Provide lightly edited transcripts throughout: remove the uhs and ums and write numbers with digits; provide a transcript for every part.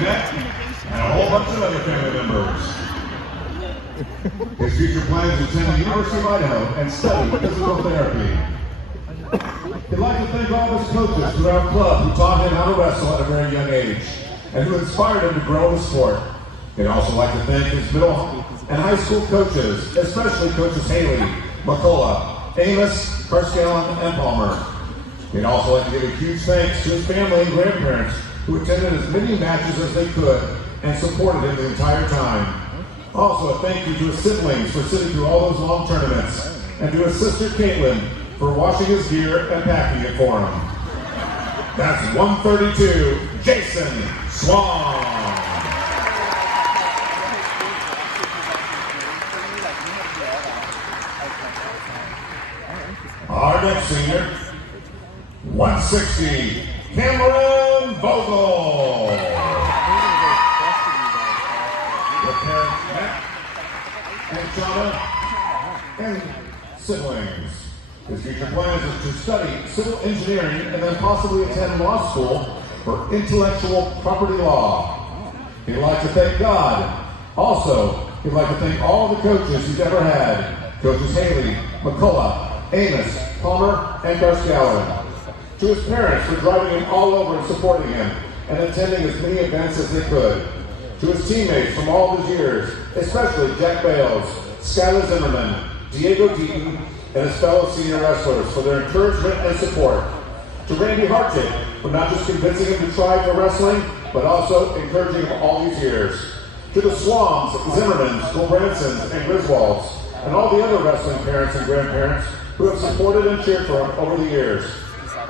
Annette, and a whole bunch of other family members. His future plans to attend the University of Idaho and study physical therapy. He'd like to thank all of his coaches throughout the club who taught him how to wrestle at a very young age and who inspired him to grow in the sport. He'd also like to thank his middle and high school coaches, especially coaches Haley, McCullough, Amos, Carskellen, and Palmer. He'd also like to give a huge thanks to his family and grandparents who attended as many matches as they could and supported him the entire time. Also, a thank you to his siblings for sitting through all those long tournaments, and to his sister Caitlin for washing his gear and packing it for him. That's 132, Jaxon Swan. Our next senior, 160, Cameron Vogel. With parents Matt and Shauna and siblings. His future plans is to study civil engineering and then possibly attend law school for intellectual property law. He'd like to thank God. Also, he'd like to thank all the coaches he's ever had. Coaches Haley, McCullough, Amos, Palmer, and Carskellen. To his parents for driving him all over and supporting him and attending as many events as they could. To his teammates from all of his years, especially Jack Bales, Skylar Zimmerman, Diego Deaton, and his fellow senior wrestlers for their encouragement and support. To Randy Hartig for not just convincing him to try for wrestling, but also encouraging him all these years. To the Swans, Zimmermans, Wilbransons, and Griswolds, and all the other wrestling parents and grandparents who have supported and cheered for him over the years.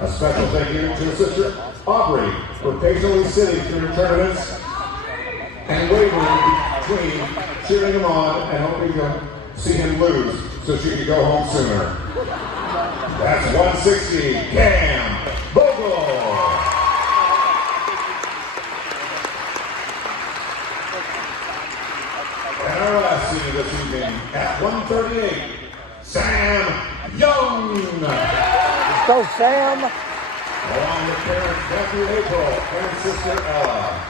A special thank you to his sister Aubrey for patiently sitting through her tournaments and wavering between cheering him on and hoping to see him lose so she could go home sooner. That's 160, Cam Vogel. And our last senior this evening at 138, Sam Young. Let's go, Sam. Along with parents Matthew April and sister Ella.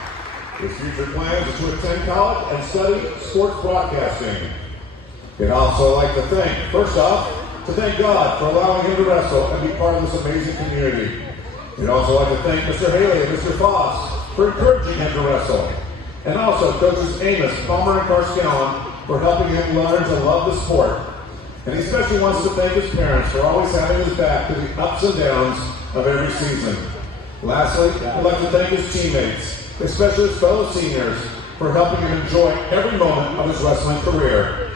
His future plans is to attend college and study sports broadcasting. He'd also like to thank, first off, to thank God for allowing him to wrestle and be part of this amazing community. He'd also like to thank Mr. Haley and Mr. Foss for encouraging him to wrestle. And also coaches Amos, Palmer, and Carskellen for helping him learn to love the sport. And he especially wants to thank his parents for always having his back through the ups and downs of every season. Lastly, I'd like to thank his teammates, especially his fellow seniors, for helping him enjoy every moment of his wrestling career.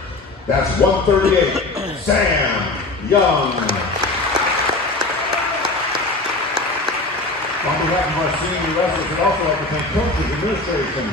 That's 138, Sam Young. On behalf of our senior wrestlers, I'd also like to thank coaches, administration,